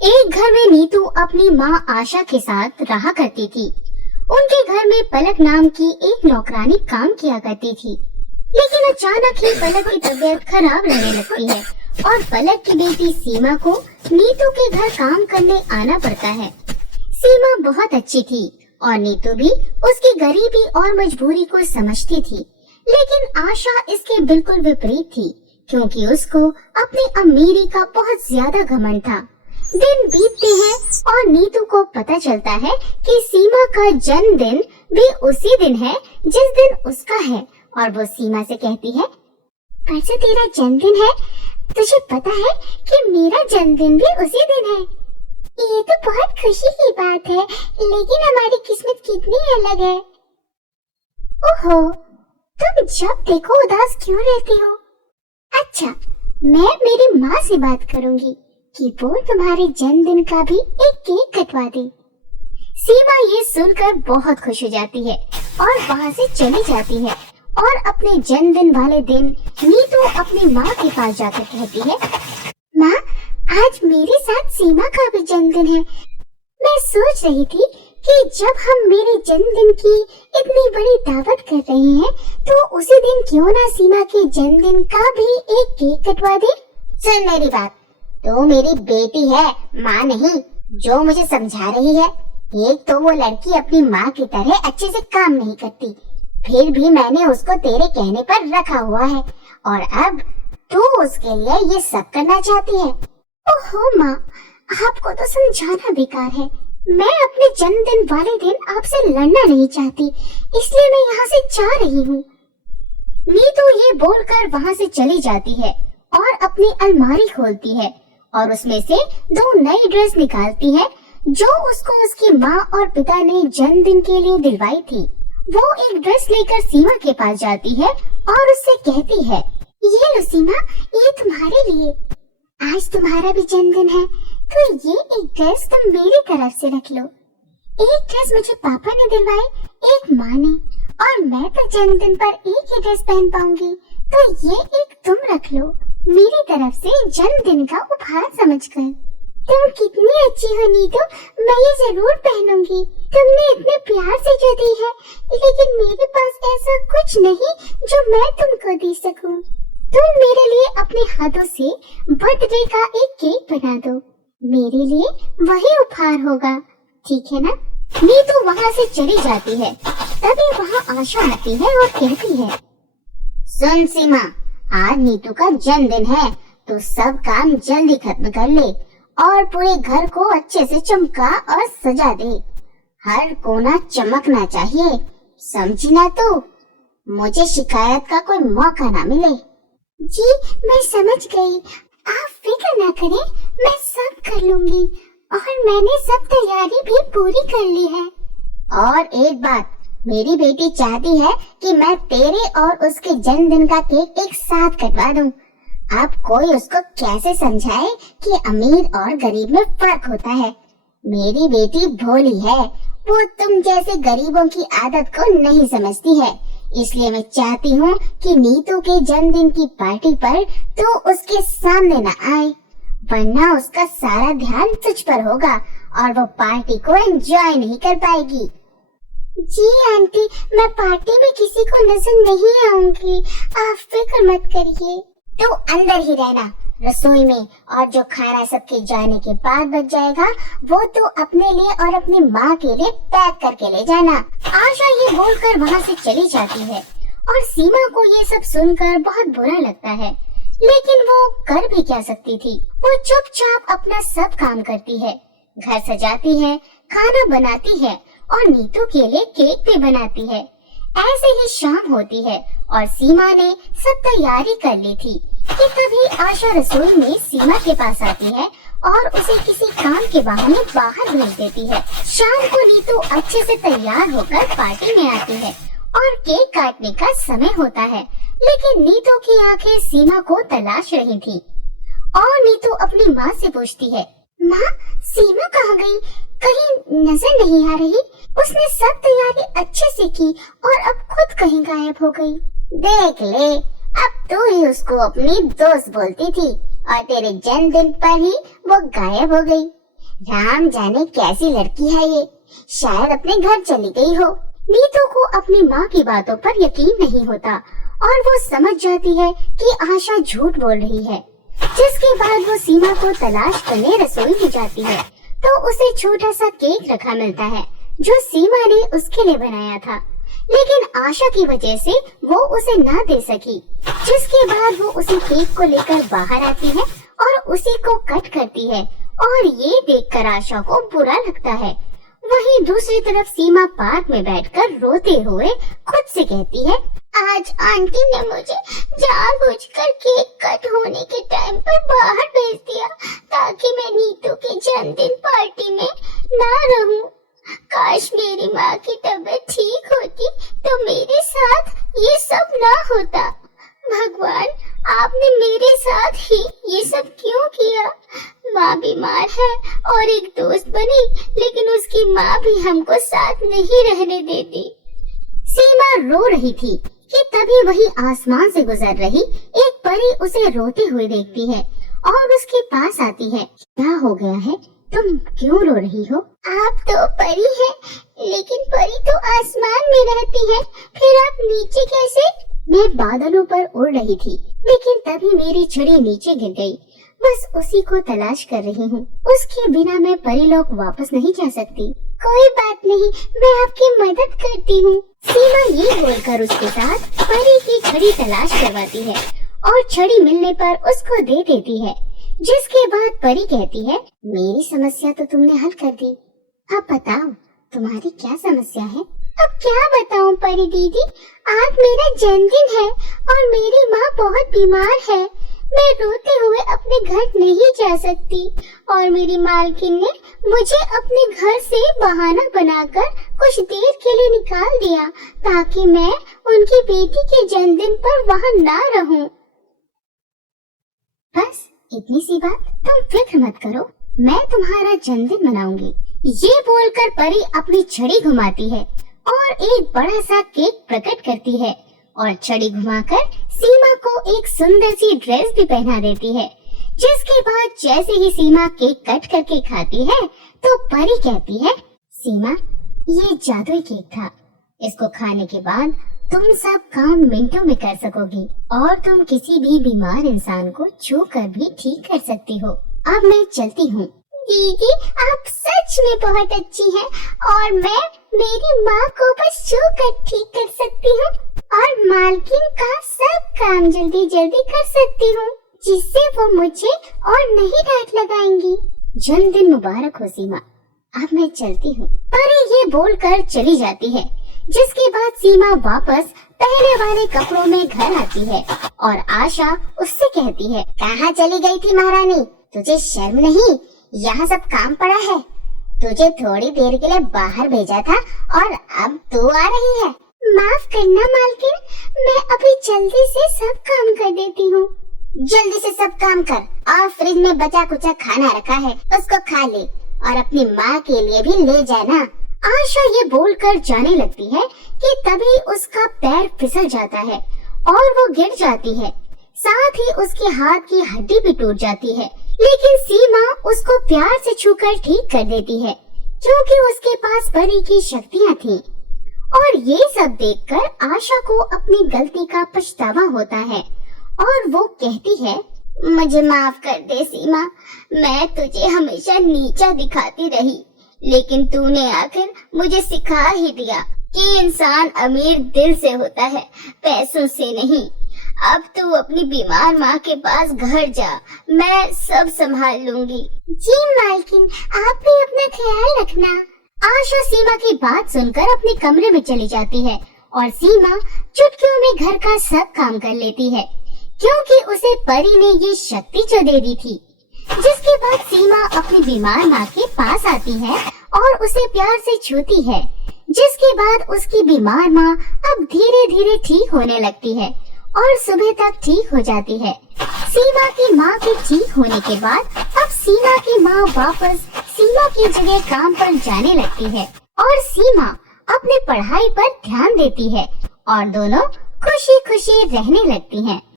एक घर में नीतू अपनी माँ आशा के साथ रहा करती थी। उनके घर में पलक नाम की एक नौकरानी काम किया करती थी। लेकिन अचानक ही पलक की तबीयत खराब रहने लगती है और पलक की बेटी सीमा को नीतू के घर काम करने आना पड़ता है। सीमा बहुत अच्छी थी और नीतू भी उसकी गरीबी और मजबूरी को समझती थी। लेकिन आशा इसके बिल्कुल विपरीत थी, क्योंकि उसको अपनी अमीरी का बहुत ज्यादा घमंड था। दिन बीतते हैं और नीतू को पता चलता है कि सीमा का जन्मदिन भी उसी दिन है जिस दिन उसका है, और वो सीमा से कहती है, परसों तेरा जन्मदिन है, तुझे पता है कि मेरा जन्मदिन भी उसी दिन है। ये तो बहुत खुशी की बात है, लेकिन हमारी किस्मत कितनी अलग है। ओहो, तुम जब देखो उदास क्यों रहती हो? अच्छा, मैं मेरी माँ से बात करूंगी कि वो तुम्हारे जन्मदिन का भी एक केक कटवा दे। सीमा ये सुनकर बहुत खुश हो जाती है और वहाँ से चली जाती है और अपने जन्मदिन वाले दिन नीतू अपनी माँ के पास जाकर कहती है, माँ, आज मेरे साथ सीमा का भी जन्मदिन है। मैं सोच रही थी कि जब हम मेरे जन्मदिन की इतनी बड़ी दावत कर रहे हैं, तो उसी दिन क्यों ना सीमा के जन्मदिन का भी एक केक कटवा दे। सुन मेरी बात, तो मेरी बेटी है, माँ नहीं, जो मुझे समझा रही है। एक तो वो लड़की अपनी माँ की तरह अच्छे से काम नहीं करती, फिर भी मैंने उसको तेरे कहने पर रखा हुआ है, और अब तू उसके लिए ये सब करना चाहती है। ओहो माँ, आपको तो समझाना बेकार है। मैं अपने जन्मदिन वाले दिन आपसे लड़ना नहीं चाहती, इसलिए मैं यहाँ से जा रही हूँ। नीतू ये बोलकर वहाँ से चली जाती है और अपनी अलमारी खोलती है और उसमें से 2 नई ड्रेस निकालती है जो उसको उसकी माँ और पिता ने जन्मदिन के लिए दिलवाई थी। वो एक ड्रेस लेकर सीमा के पास जाती है और उससे कहती है, ये लो सीमा, ये तुम्हारे लिए। आज तुम्हारा भी जन्मदिन है, तो ये एक ड्रेस तुम मेरी तरफ से रख लो। एक ड्रेस मुझे पापा ने दिलवाई, एक माँ ने, और मैं तो जन्मदिन पर एक ही ड्रेस पहन पाऊंगी, तो ये एक तुम रख लो, मेरी तरफ से जन्मदिन का उपहार समझकर। तुम कितनी अच्छी हो नीतू, मैं ये जरूर पहनूंगी। तुमने इतने प्यार से जो दी है, लेकिन मेरे पास ऐसा कुछ नहीं जो मैं तुमको दे सकूं। तुम मेरे लिए अपने हाथों से बर्थडे का एक केक बना दो, मेरे लिए वही उपहार होगा, ठीक है ना? नीतू वहाँ से चली जाती है। तभी वहाँ आशा आती है और कहती है, सुन सीमा, आज नीतू का जन्मदिन है, तो सब काम जल्दी खत्म कर ले और पूरे घर को अच्छे से चमका और सजा दे। हर कोना चमकना चाहिए, समझी ना तू? मुझे शिकायत का कोई मौका ना मिले। जी, मैं समझ गई, आप फिक्र ना करें, मैं सब कर लूंगी, और मैंने सब तैयारी भी पूरी कर ली है। और एक बात, मेरी बेटी चाहती है कि मैं तेरे और उसके जन्मदिन का केक एक साथ कटवा दूं। अब कोई उसको कैसे समझाए कि अमीर और गरीब में फर्क होता है। मेरी बेटी भोली है, वो तुम जैसे गरीबों की आदत को नहीं समझती है, इसलिए मैं चाहती हूँ कि नीतू के जन्मदिन की पार्टी पर तू उसके सामने न आए, वरना उसका सारा ध्यान तुझ पर होगा और वो पार्टी को एंजॉय नहीं कर पाएगी। जी आंटी, मैं पार्टी में किसी को नजर नहीं आऊंगी, आप फिक्र मत करिए। तू अंदर ही रहना रसोई में, और जो खाना सबके जाने के बाद बच जाएगा वो तू अपने लिए और अपनी माँ के लिए पैक करके ले जाना। आशा ये बोलकर वहाँ से चली जाती है और सीमा को ये सब सुनकर बहुत बुरा लगता है, लेकिन वो कर भी क्या सकती थी। वो चुपचाप अपना सब काम करती है, घर सजाती है, खाना बनाती है और नीतू के लिए केक भी बनाती है। ऐसे ही शाम होती है और सीमा ने सब तैयारी कर ली थी कि तभी आशा रसोई में सीमा के पास आती है और उसे किसी काम के बहाने बाहर भेज देती है। शाम को नीतू अच्छे से तैयार होकर पार्टी में आती है और केक काटने का समय होता है, लेकिन नीतू की आंखें सीमा को तलाश रही थी और नीतू अपनी माँ से पूछती है, माँ, सीमा कहाँ गई? कहीं नजर नहीं आ रही। उसने सब तैयारी अच्छे से की और अब खुद कहीं गायब हो गई। देख ले, अब तू ही उसको अपनी दोस्त बोलती थी और तेरे जन्मदिन पर ही वो गायब हो गई। राम जाने कैसी लड़की है ये, शायद अपने घर चली गई हो। नीतू को अपनी माँ की बातों पर यकीन नहीं होता और वो समझ जाती है कि आशा झूठ बोल रही है। जिसके बाद वो सीमा को तलाश करने रसोई में जाती है तो उसे छोटा सा केक रखा मिलता है जो सीमा ने उसके लिए बनाया था, लेकिन आशा की वजह से वो उसे ना दे सकी। जिसके बाद वो उसी केक को लेकर बाहर आती है और उसी को कट करती है और ये देखकर आशा को बुरा लगता है। वहीं दूसरी तरफ सीमा पार्क में बैठकर रोते हुए खुद से कहती है, आज आंटी ने मुझे जानबूझकर केक कट होने के टाइम पर बाहर भेज दिया ताकि मैं नीतू की जन्मदिन पार्टी में ना रहूं। काश मेरी माँ की तबीयत ठीक होती तो मेरे साथ ये सब ना होता। भगवान, आपने मेरे साथ ही ये सब क्यों किया? माँ बीमार है और एक दोस्त बनी, लेकिन उसकी माँ भी हमको साथ नहीं रहने देती। सीमा रो रही थी कि तभी वही आसमान से गुजर रही एक परी उसे रोते हुए देखती है और उसके पास आती है। क्या हो गया है, तुम क्यों रो रही हो? आप तो परी हैं, लेकिन परी तो आसमान में रहती है, फिर आप नीचे कैसे? मैं बादलों पर उड़ रही थी, लेकिन तभी मेरी छड़ी नीचे गिर गई। बस उसी को तलाश कर रही हूँ। उसके बिना मैं परीलोक वापस नहीं जा सकती। कोई बात नहीं, मैं आपकी मदद करती हूँ। सीमा ये बोलकर उसके साथ परी की छड़ी तलाश करवाती है और छड़ी मिलने पर उसको दे देती है। जिसके बाद परी कहती है, मेरी समस्या तो तुमने हल कर दी, अब बताओ तुम्हारी क्या समस्या है? अब क्या बताऊं परी दीदी, आज मेरा जन्मदिन है और मेरी माँ बहुत बीमार है। मैं रोते हुए अपने घर नहीं जा सकती और मेरी मालकिन ने मुझे अपने घर से बहाना बनाकर कुछ देर के लिए निकाल दिया ताकि मैं उनकी बेटी के जन्मदिन पर वहाँ ना रहूं। बस इतनी सी बात, तुम फिक्र मत करो, मैं तुम्हारा जन्मदिन मनाऊंगी। ये बोलकर परी अपनी छड़ी घुमाती है और एक बड़ा सा केक प्रकट करती है और छड़ी घुमाकर सीमा को एक सुंदर सी ड्रेस भी पहना देती है। जिसके बाद जैसे ही सीमा केक कट करके खाती है तो परी कहती है, सीमा ये जादुई केक था, इसको खाने के बाद तुम सब काम मिनटों में कर सकोगी और तुम किसी भी बीमार इंसान को छू कर भी ठीक कर सकती हो। अब मैं चलती हूँ। दीदी आप सच में बहुत अच्छी हैं और मैं मेरी माँ को बस छू कर ठीक कर सकती हूँ और मालकिन का सब काम जल्दी जल्दी कर सकती हूँ जिससे वो मुझे और नहीं डांट लगाएंगी। जन्मदिन मुबारक हो सीमा, अब मैं चलती हूँ। परी ये बोलकर चली जाती है। जिसके बाद सीमा वापस पहले वाले कपड़ों में घर आती है और आशा उससे कहती है, कहाँ चली गई थी महारानी? तुझे शर्म नहीं? यहाँ सब काम पड़ा है, तुझे थोड़ी देर के लिए बाहर भेजा था और अब तू आ रही है। माफ करना मालकिन, मैं अभी जल्दी से सब काम कर देती हूँ। जल्दी से सब काम कर और फ्रिज में बचा कुचा खाना रखा है उसको खा ले और अपनी माँ के लिए भी ले जाना। आशा ये बोलकर जाने लगती है कि तभी उसका पैर फिसल जाता है और वो गिर जाती है। साथ ही उसके हाथ की हड्डी भी टूट जाती है, लेकिन सीमा उसको प्यार से छूकर ठीक कर देती है क्योंकि उसके पास परी की शक्तियाँ थीं। और ये सब देखकर आशा को अपनी गलती का पछतावा होता है और वो कहती है, मुझे माफ कर दे सीमा, मैं तुझे हमेशा नीचा दिखाती रही, लेकिन तूने आखिर मुझे सिखा ही दिया कि इंसान अमीर दिल से होता है, पैसों से नहीं। अब तू अपनी बीमार माँ के पास घर जा, मैं सब संभाल लूंगी। जी मालकिन, आप भी अपना ख्याल रखना। आशा सीमा की बात सुनकर अपने कमरे में चली जाती है और सीमा चुटकियों में घर का सब काम कर लेती है क्योंकि उसे परी ने ये शक्ति जो दे दी थी। जिसके बाद सीमा अपनी बीमार माँ के पास आती है और उसे प्यार से छूती है। जिसके बाद उसकी बीमार माँ अब धीरे धीरे ठीक होने लगती है और सुबह तक ठीक हो जाती है। सीमा की माँ के ठीक होने के बाद अब सीमा की माँ वापस सीमा की जगह काम पर जाने लगती है और सीमा अपनी पढ़ाई पर ध्यान देती है और दोनों खुशी खुशी रहने लगती हैं।